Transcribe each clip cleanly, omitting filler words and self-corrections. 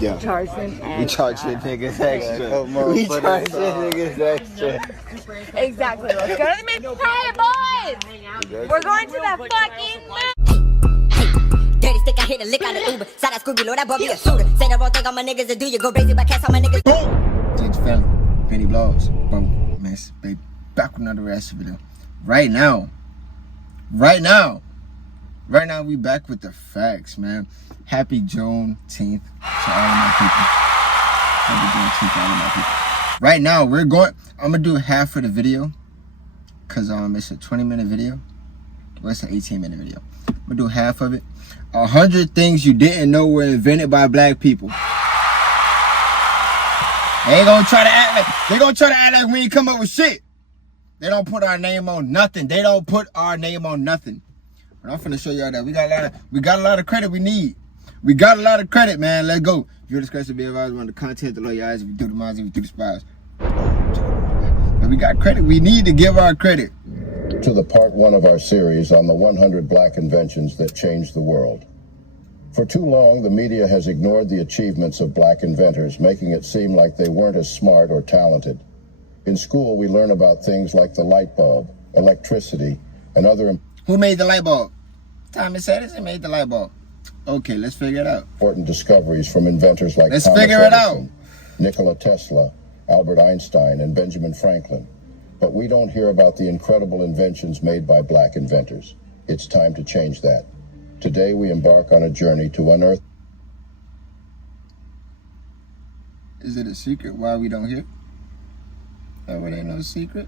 Yeah. Charge them extra. We charge the niggas extra. We charge the niggas extra. Exactly. Let's go to the main. Hey, boys! We're going to the fucking moon. Dirty stick, I hit a lick out of Uber. Side that Scooby, Lord, that boy be a shooter. Say the wrong thing on my niggas to do. You go crazy, but cast all my niggas. Thanks, family. Benny Blogs. Bro, man, baby. Back with another reaction video. Right now, we back with the facts, man. Happy Juneteenth to all of my people. Happy Juneteenth to all of my people. Right now, I'm gonna do half of the video, cause it's a 20-minute video. Well, it's an 18-minute video. I'm gonna do half of it. 100 things you didn't know were invented by black people. They ain't gonna try to act like we ain't come up with shit. They don't put our name on nothing. But I'm finna show y'all that we got a lot of credit we need. We got a lot of credit, man. Let's go. If you're discussing be advised on the content, the your eyes, if you do the minds, if you do the spies. But we got credit. We need to give our credit. To the part one of our series on the 100 black inventions that changed the world. For too long, the media has ignored the achievements of black inventors, making it seem like they weren't as smart or talented. In school, we learn about things like the light bulb, electricity, and other Who made the light bulb? Thomas Edison made the light bulb. Okay, let's figure it out. Important discoveries from inventors like Let's Thomas figure it Edison, out. Nikola Tesla, Albert Einstein, and Benjamin Franklin. But we don't hear about the incredible inventions made by black inventors. It's time to change that. Today, we embark on a journey to unearth. Is it a secret why we don't hear? Oh, it ain't no secret.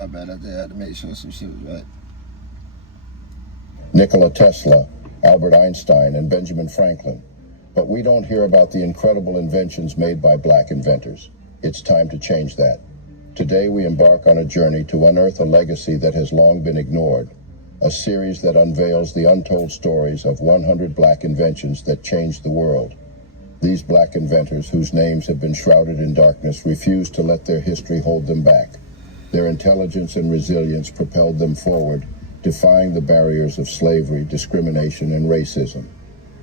I bet I had to make sure some shit was right. Nikola Tesla, Albert Einstein, and Benjamin Franklin. But we don't hear about the incredible inventions made by black inventors. It's time to change that. Today we embark on a journey to unearth a legacy that has long been ignored, a series that unveils the untold stories of 100 black inventions that changed the world. These black inventors, whose names have been shrouded in darkness, refuse to let their history hold them back. Their intelligence and resilience propelled them forward, defying the barriers of slavery, discrimination, and racism.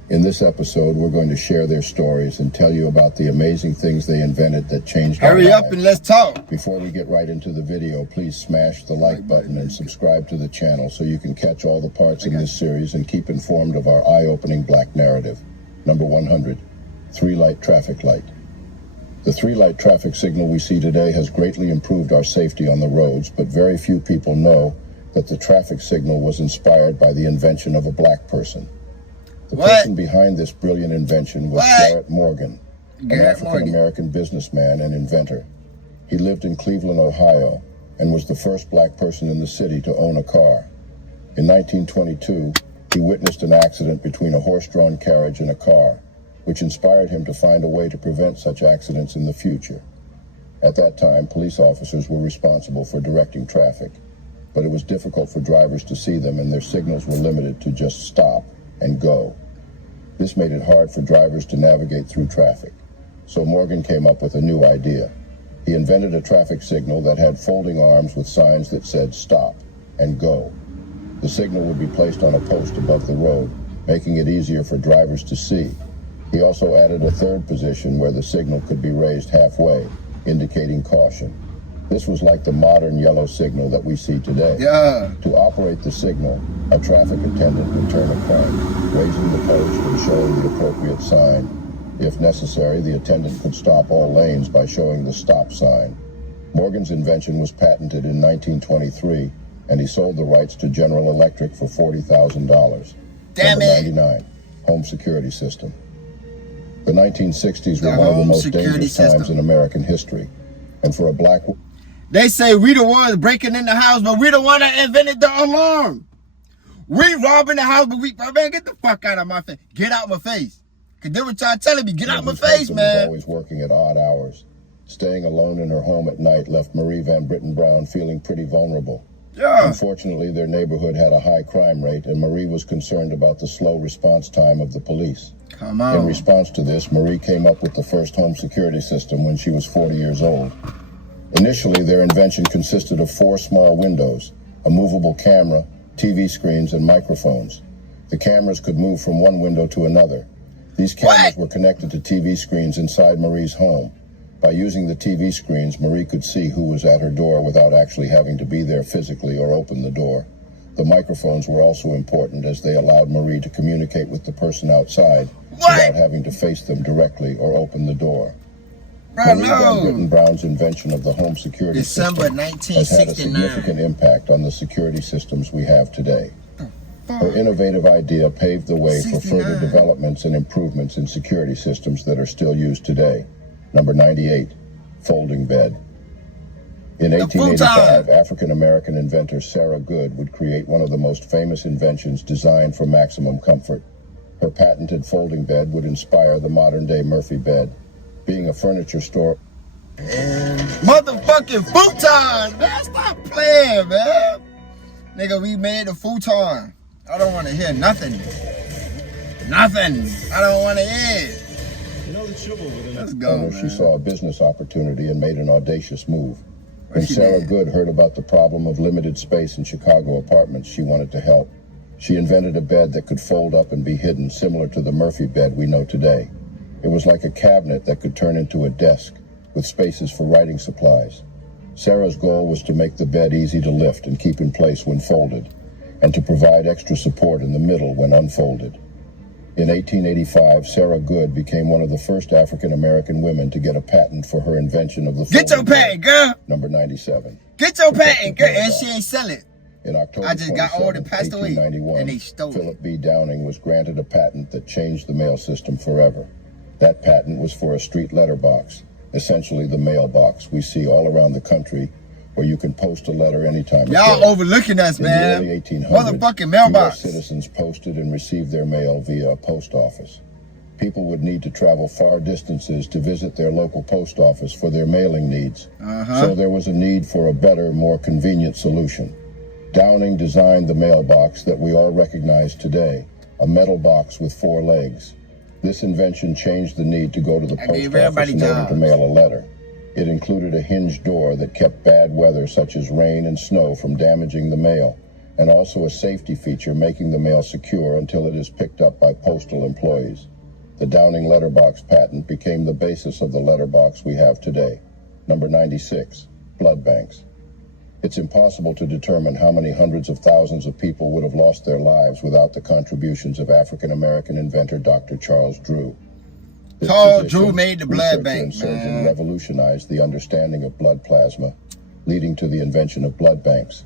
In this episode, we're going to share their stories and tell you about the amazing things they invented that changed our lives. Hurry up and let's talk. Before we get right into the video, please smash the like button and subscribe to the channel so you can catch all the parts in this series and keep informed of our eye-opening black narrative. Number 100, 3-light traffic light. The 3-light traffic signal we see today has greatly improved our safety on the roads, but very few people know that the traffic signal was inspired by the invention of a black person. The person behind this brilliant invention was Garrett Morgan, an African-American businessman and inventor. He lived in Cleveland, Ohio, and was the first black person in the city to own a car. In 1922, he witnessed an accident between a horse-drawn carriage and a car, which inspired him to find a way to prevent such accidents in the future. At that time, police officers were responsible for directing traffic, but it was difficult for drivers to see them, and their signals were limited to just stop and go. This made it hard for drivers to navigate through traffic. So Morgan came up with a new idea. He invented a traffic signal that had folding arms with signs that said stop and go. The signal would be placed on a post above the road, making it easier for drivers to see. He also added a third position where the signal could be raised halfway, indicating caution. This was like the modern yellow signal that we see today. To operate the signal, a traffic attendant would turn a crank, raising the post and showing the appropriate sign. If necessary, the attendant could stop all lanes by showing the stop sign. Morgan's invention was patented in 1923, and he sold the rights to General Electric for $40,000. Number 99, home security system. The 1960s were one of the most dangerous times in American history, and for a black... They say we the ones breaking in the house, but we the one that invented the alarm. We robbing the house, but man, get the fuck out of my face. Get out my face. Cause they were trying to tell me, get out my face, man. Was always working at odd hours. Staying alone in her home at night left Marie Van Britten Brown feeling pretty vulnerable. Unfortunately, their neighborhood had a high crime rate, and Marie was concerned about the slow response time of the police. In response to this, Marie came up with the first home security system when she was 40 years old. Initially, their invention consisted of 4 small windows, a movable camera, TV screens, and microphones. The cameras could move from one window to another. These cameras were connected to TV screens inside Marie's home. By using the TV screens, Marie could see who was at her door without actually having to be there physically or open the door. The microphones were also important as they allowed Marie to communicate with the person outside without having to face them directly or open the door. Marie Van Brittan Brown's invention of the home security system has had a significant impact on the security systems we have today. Her innovative idea paved the way for further developments and improvements in security systems that are still used today. Number 98, folding bed. In 1885, African-American inventor Sarah Good would create one of the most famous inventions designed for maximum comfort. Her patented folding bed would inspire the modern-day Murphy bed. Being a furniture store... Motherfucking futon, man. Stop playing, man. Nigga, we made a futon. I don't want to hear nothing. Nothing. I don't want to hear it. Let's go, man. She saw a business opportunity and made an audacious move. When Sarah Good heard about the problem of limited space in Chicago apartments, she wanted to help. She invented a bed that could fold up and be hidden, similar to the Murphy bed we know today. It was like a cabinet that could turn into a desk, with spaces for writing supplies. Sarah's goal was to make the bed easy to lift and keep in place when folded, and to provide extra support in the middle when unfolded. In 1885, Sarah Good became one of the first African-American women to get a patent for her invention of the folding bed. Get your patent, girl! Number 97. Get your patent, girl, and she ain't sell it. In October I just got old and passed away, 1891, and they stole Philip B. Downing was granted a patent that changed the mail system forever. That patent was for a street letterbox, essentially the mailbox we see all around the country, where you can post a letter anytime. Y'all overlooking us, man. In the early 1800s, motherfucking mailbox. US citizens posted and received their mail via a post office. People would need to travel far distances to visit their local post office for their mailing needs. So there was a need for a better, more convenient solution. Downing designed the mailbox that we all recognize today, a metal box with 4 legs. This invention changed the need to go to the post office in order to mail a letter. It included a hinged door that kept bad weather such as rain and snow from damaging the mail, and also a safety feature making the mail secure until it is picked up by postal employees. The Downing letterbox patent became the basis of the letterbox we have today. Number 96, blood banks. It's impossible to determine how many hundreds of thousands of people would have lost their lives without the contributions of African-American inventor Dr. Charles Drew. Charles Drew made the blood bank, and surgeon man. revolutionized the understanding of blood plasma, leading to the invention of blood banks.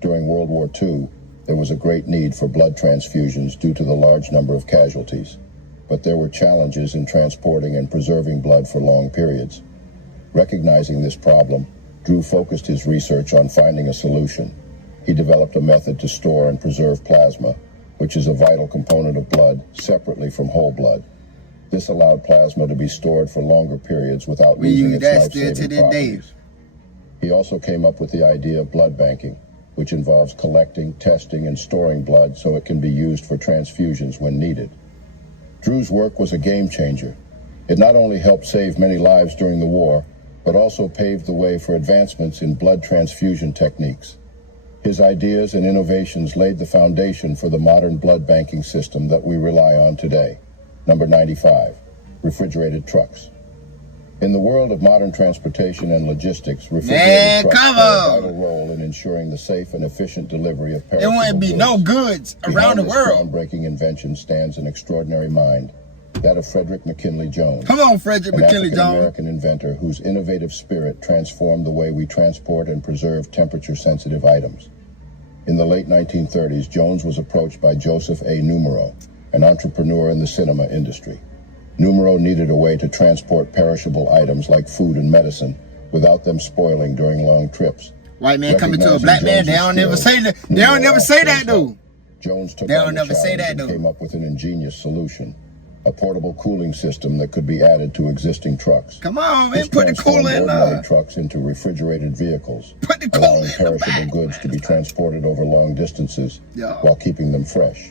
During World War II, there was a great need for blood transfusions due to the large number of casualties, but there were challenges in transporting and preserving blood for long periods. Recognizing this problem, Drew focused his research on finding a solution. He developed a method to store and preserve plasma, which is a vital component of blood, separately from whole blood. This allowed plasma to be stored for longer periods without losing its life-saving properties. He also came up with the idea of blood banking, which involves collecting, testing, and storing blood so it can be used for transfusions when needed. Drew's work was a game changer. It not only helped save many lives during the war, but also paved the way for advancements in blood transfusion techniques. His ideas and innovations laid the foundation for the modern blood banking system that we rely on today. Number 95, refrigerated trucks. In the world of modern transportation and logistics, refrigerated trucks play a vital role in ensuring the safe and efficient delivery of perishable goods. There wouldn't be no goods around the world. Behind this groundbreaking invention stands an extraordinary mind, that of Frederick McKinley Jones. Come on, Frederick McKinley Jones. An African-American inventor whose innovative spirit transformed the way we transport and preserve temperature-sensitive items. In the late 1930s, Jones was approached by Joseph A. Numero, an entrepreneur in the cinema industry. Numero needed a way to transport perishable items like food and medicine without them spoiling during long trips. White man coming to a black man, they don't never say that. They don't never say that, though. Jones took on the challenge and came up with an ingenious solution, a portable cooling system that could be added to existing trucks. Come on, man, put the cooler in ordinary trucks into refrigerated vehicles, allowing perishable goods to be transported over long distances while keeping them fresh.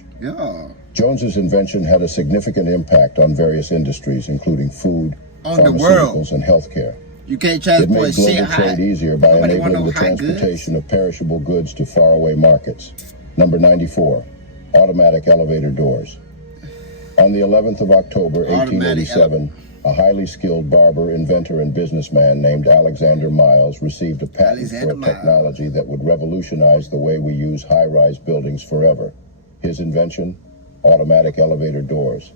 Jones's invention had a significant impact on various industries, including food, pharmaceuticals, and healthcare. You can't transport shit. It made global trade easier by enabling the transportation of perishable goods to faraway markets. Number 94, automatic elevator doors. On the 11th of October, Automatic 1887, a highly skilled barber, inventor, and businessman named Alexander Miles received a patent for a technology that would revolutionize the way we use high-rise buildings forever. His invention? Automatic elevator doors.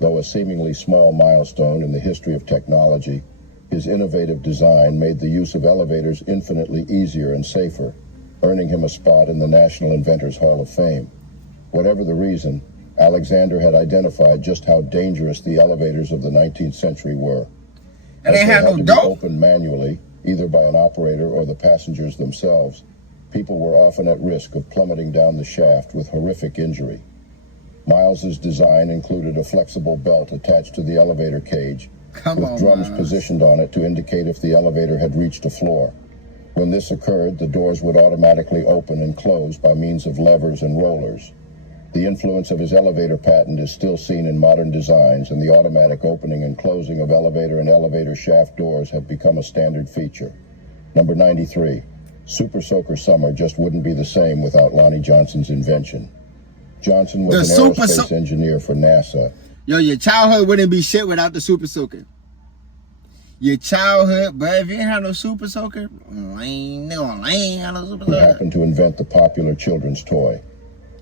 Though a seemingly small milestone in the history of technology, his innovative design made the use of elevators infinitely easier and safer, earning him a spot in the National Inventors Hall of Fame. Whatever the reason, Alexander had identified just how dangerous the elevators of the 19th century were. And they had no to be dope. opened manually, either by an operator or the passengers themselves, people were often at risk of plummeting down the shaft with horrific injury. Miles's design included a flexible belt attached to the elevator cage, with drums positioned on it to indicate if the elevator had reached a floor. When this occurred, the doors would automatically open and close by means of levers and rollers. The influence of his elevator patent is still seen in modern designs, and the automatic opening and closing of elevator and elevator shaft doors have become a standard feature. Number 93. Super Soaker Summer just wouldn't be the same without Lonnie Johnson's invention. Johnson was an aerospace engineer for NASA. Yo, your childhood wouldn't be shit without the Super Soaker. Your childhood, but if you ain't had no Super Soaker, ain't no Super Soaker. Happened to invent the popular children's toy.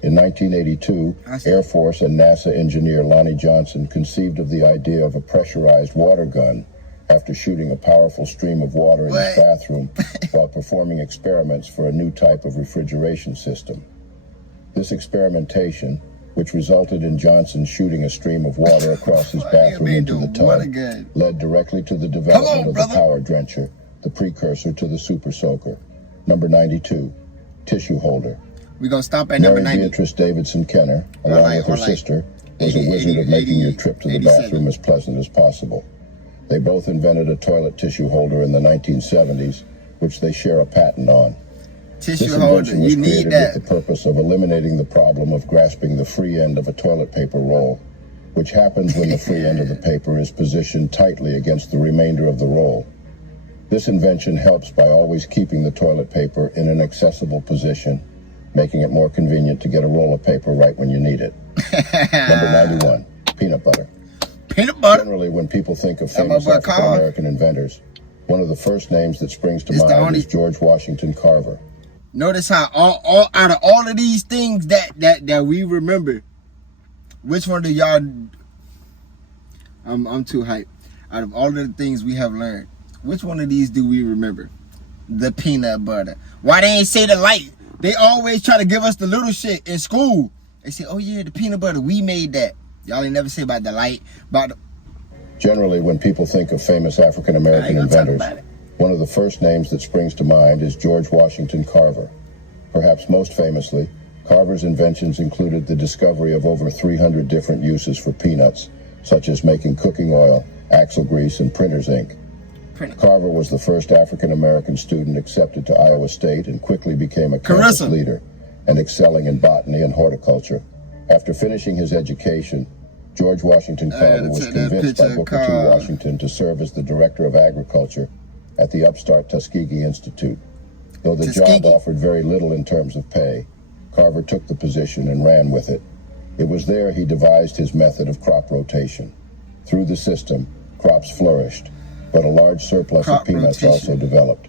In 1982, Air Force and NASA engineer Lonnie Johnson conceived of the idea of a pressurized water gun after shooting a powerful stream of water in his bathroom while performing experiments for a new type of refrigeration system. This experimentation, which resulted in Johnson shooting a stream of water across his bathroom into the tub, led directly to the development of the Power Drencher, the precursor to the Super Soaker. Number 92, tissue holder. We're going to stop at number 90. Mary Beatrice Davidson Kenner, along with her sister, was a wizard of making your trip to the bathroom as pleasant as possible. They both invented a toilet tissue holder in the 1970s, which they share a patent on. Tissue holder, you need that. With the purpose of eliminating the problem of grasping the free end of a toilet paper roll, which happens when the free end of the paper is positioned tightly against the remainder of the roll. This invention helps by always keeping the toilet paper in an accessible position, making it more convenient to get a roll of paper right when you need it. Number 91, peanut butter. Peanut butter? Generally, when people think of famous African-American inventors, one of the first names that springs to mind is George Washington Carver. Notice how all out of all of these things that we remember, which one do y'all? I'm too hyped. Out of all of the things we have learned, which one of these do we remember? The peanut butter. Why they ain't say the light? They always try to give us the little shit in school. They say, "Oh yeah, the peanut butter, we made that." Y'all ain't never say about the light, about the... Generally, when people think of famous African-American inventors, one of the first names that springs to mind is George Washington Carver. Perhaps most famously, Carver's inventions included the discovery of over 300 different uses for peanuts, such as making cooking oil, axle grease, and printer's ink. Carver was the first African-American student accepted to Iowa State and quickly became a campus leader and excelling in botany and horticulture. After finishing his education, George Washington Carver was convinced by Booker T. Washington to serve as the director of agriculture at the upstart Tuskegee Institute. Though the job offered very little in terms of pay, Carver took the position and ran with it. It was there he devised his method of crop rotation. Through the system, crops flourished, but a large surplus of peanuts also developed.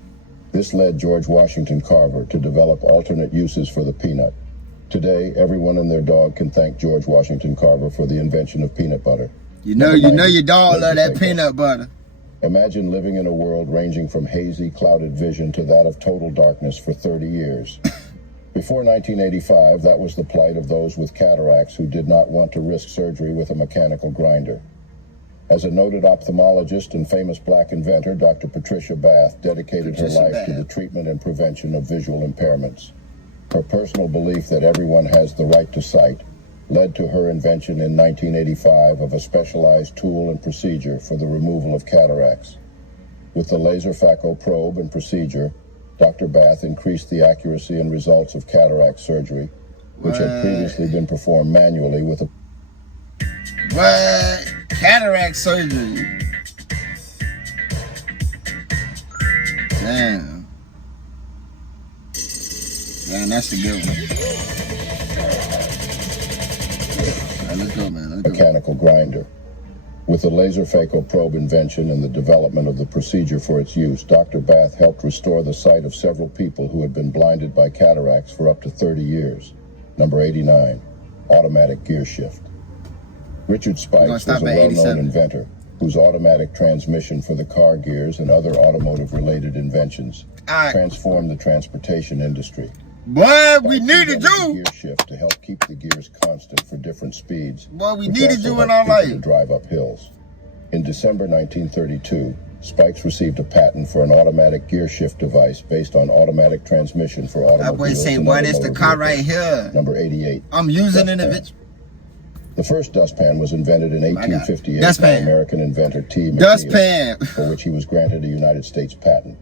This led George Washington Carver to develop alternate uses for the peanut. Today, everyone and their dog can thank George Washington Carver for the invention of peanut butter. You know your dog love that peanut butter. Imagine living in a world ranging from hazy, clouded vision to that of total darkness for 30 years. Before 1985, that was the plight of those with cataracts who did not want to risk surgery with a mechanical grinder. As a noted ophthalmologist and famous black inventor, Dr. Patricia Bath dedicated her life to the treatment and prevention of visual impairments. Her personal belief that everyone has the right to sight led to her invention in 1985 of a specialized tool and procedure for the removal of cataracts. With the laser phaco probe and procedure, Dr. Bath increased the accuracy and results of cataract surgery, which had previously been performed manually with a... What? Cataract surgery. Damn. Damn, that's a good one. let's go, man. Let's go. Mechanical grinder. With the laser phaco probe invention and the development of the procedure for its use, Dr. Bath helped restore the sight of several people who had been blinded by cataracts for up to 30 years. Number 89, automatic gear shift. Richard Spikes was a well-known inventor whose automatic transmission for the car gears and other automotive-related inventions transformed the transportation industry. Boy, we needed you. Gear shift to help keep the gears constant for different speeds. Boy, we needed you in our life. To drive up hills. In December 1932, Spikes received a patent for an automatic gear shift device based on automatic transmission for automobiles. I would say, boy, that's the car right here. Number 88. I'm using it if it's... The first dustpan was invented in 1858 by American inventor T. McNeil, Dustpan, for which he was granted a United States patent.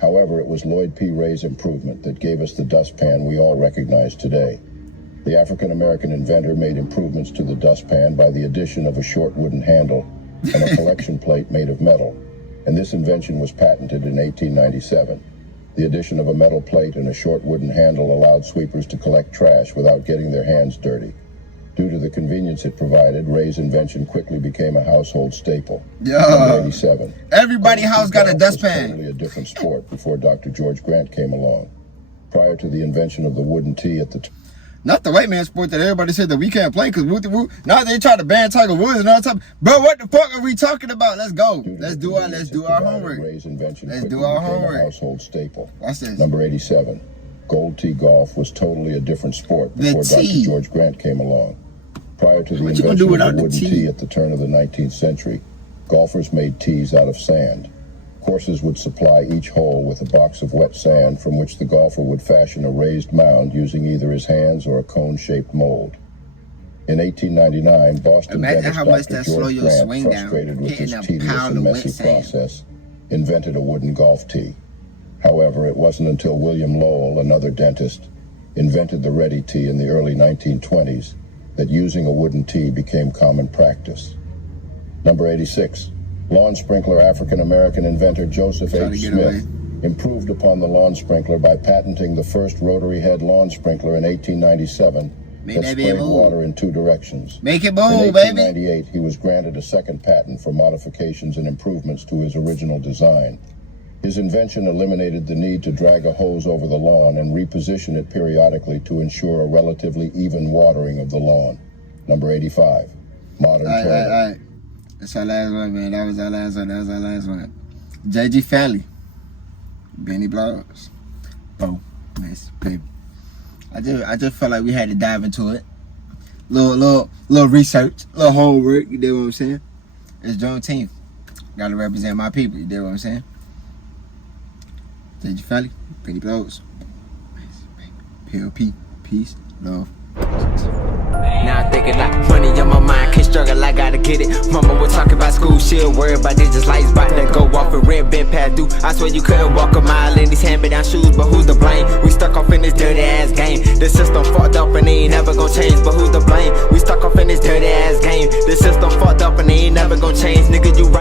However, it was Lloyd P. Ray's improvement that gave us the dustpan we all recognize today. The African-American inventor made improvements to the dustpan by the addition of a short wooden handle and a collection plate made of metal, and this invention was patented in 1897. The addition of a metal plate and a short wooden handle allowed sweepers to collect trash without getting their hands dirty. Due to the convenience it provided, Ray's invention quickly became a household staple. Yeah. 87. Everybody's house got a dustpan. It was totally a different sport before Dr. George Grant came along. Prior to the invention of the wooden tee at the not the white man sport that everybody said that we can't play because now they try to ban Tiger Woods and all that. Bro, what the fuck are we talking about? Let's go. Let's do our homework. Ray's invention let's do our homework. A household staple. That's it. Number 87. Gold tee golf was totally a different sport before Dr. George Grant came along. Prior to the invention of the wooden tee at the turn of the 19th century, golfers made tees out of sand. Courses would supply each hole with a box of wet sand from which the golfer would fashion a raised mound using either his hands or a cone-shaped mold. In 1899, Boston dentist Dr. George Grant, frustrated with this tedious and messy process, invented a wooden golf tee. However, it wasn't until William Lowell, another dentist, invented the ready tee in the early 1920s that using a wooden tee became common practice. Number 86. Lawn sprinkler African-American inventor Joseph H. Smith improved upon the lawn sprinkler by patenting the first rotary head lawn sprinkler in 1897 that sprayed water in two directions. Make it In move, 1898, he was granted a second patent for modifications and improvements to his original design. His invention eliminated the need to drag a hose over the lawn and reposition it periodically to ensure a relatively even watering of the lawn. Number 85. Modern toilet. All right. That's our last one, man. That was our last one. JG Family. Benny Blogs. Oh, nice, baby. I just felt like we had to dive into it. Little research, little homework. You know what I'm saying? It's Juneteenth. Got to represent my people. You know what I'm saying? JG Family. Benny Blogs. PLP. Peace. Love. Now I'm thinking like money on my mind, can't struggle, I gotta get it. Mama was talking about school, she'll worry about this, just lights about to go off and red been past due. I swear you couldn't walk a mile in these hand-me-down shoes, but who's to blame? We stuck off in this dirty ass game. The system fucked up and they ain't never gonna change, but who's to blame? We stuck off in this dirty ass game. The system fucked up and they ain't never gonna change, nigga, you right.